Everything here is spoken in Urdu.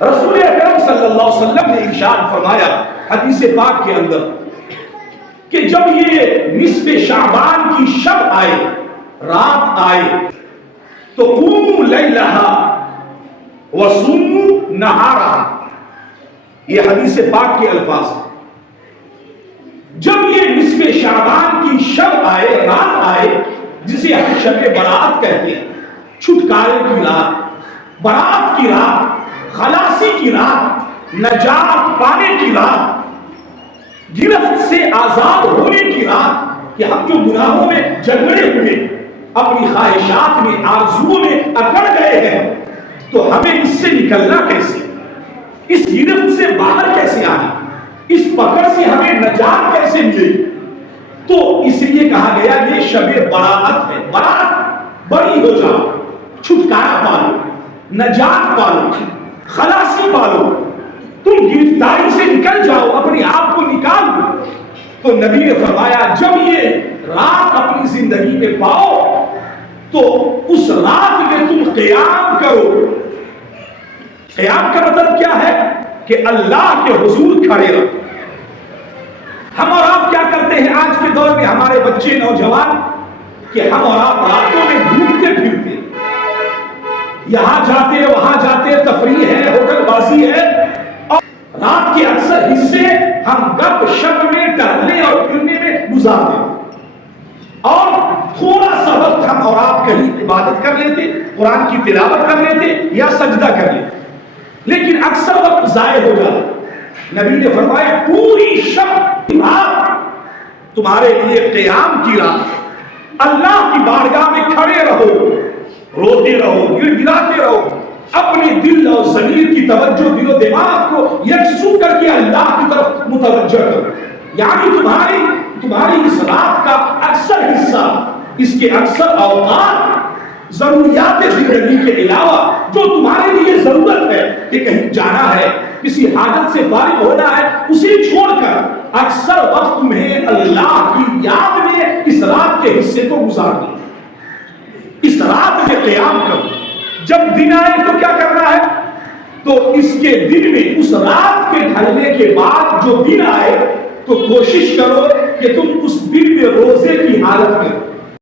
رسول اکرم صلی اللہ علیہ وسلم نے ارشاد فرمایا حدیث پاک کے اندر کہ جب یہ نصف شعبان کی شب آئے، رات آئے، تو قوموا لیلہا وصوموا نہارہا، یہ حدیث پاک کے الفاظ۔ جب یہ نصف شعبان کی شب آئے، رات آئے، جسے ہم شب برات کہتے ہیں، چھٹکارے کی رات، برات کی رات، خلاصی کی رات، نجات پانے کی رات، گرفت سے آزاد ہونے کی رات، کہ ہم جو گناہوں میں جگڑے ہوئے، اپنی خواہشات میں، آرزوؤں میں اکڑ گئے ہیں، تو ہمیں اس سے نکلنا کیسے، اس گرفت سے باہر کیسے آنا، اس پکڑ سے ہمیں نجات کیسے ملے؟ تو اس لیے کہا گیا یہ شب برات ہے۔ برات، بری ہو جاؤ، چھٹکارا پالو، نجات پالو، خلاصی پالو، تم گرفتاری سے نکل جاؤ، اپنے آپ کو نکال دو۔ تو نبی نے فرمایا جب یہ رات اپنی زندگی میں پاؤ تو اس رات میں تم قیام کرو۔ قیام کا مطلب کیا ہے؟ کہ اللہ کے حضور کھڑے رہو۔ ہم اور آپ کیا کرتے ہیں آج کے دور میں، ہمارے بچے نوجوان، کہ ہم اور آپ راتوں میں گھومتے پھرتے، یہاں جاتے وہاں جاتے، تفریح ہے، ہوٹل بازی ہے، اور رات کے اکثر حصے ہم گپ شپ میں، ٹہلنے اور پھرنے میں گزار دیتے، اور تھوڑا سا وقت ہم اور آپ کہیں عبادت کر لیتے، قرآن کی تلاوت کر لیتے یا سجدہ کر لیتے، لیکن اکثر وقت ضائع ہو جاتا۔ نبی نے فرمایا پوری شب رات تمہارے لیے قیام کی رات، اللہ کی بارگاہ میں کھڑے رہو، روتے رہو، گڑ گڑاتے رہو، اپنے دل اور ضمیر کی توجہ، دل و دماغ کو یکسو کر کے اللہ کی طرف متوجہ کرو۔ یعنی تمہاری اس رات کا اکثر حصہ، اس کے اکثر اوقات ضروریات زندگی کے علاوہ جو تمہارے لیے ضرورت ہے کہ کہیں جانا ہے، کسی حاجت سے فارغ ہونا ہے، اسے چھوڑ کر اکثر وقت تمہیں اللہ کی یاد میں اس رات کے حصے کو گزار دو، اس رات میں قیام کرو۔ جب دن آئے تو کیا کرنا ہے؟ تو اس کے دن میں، اس رات کے ڈھلنے کے بعد جو دن آئے تو کوشش کرو کہ تم اس دن میں روزے کی حالت میں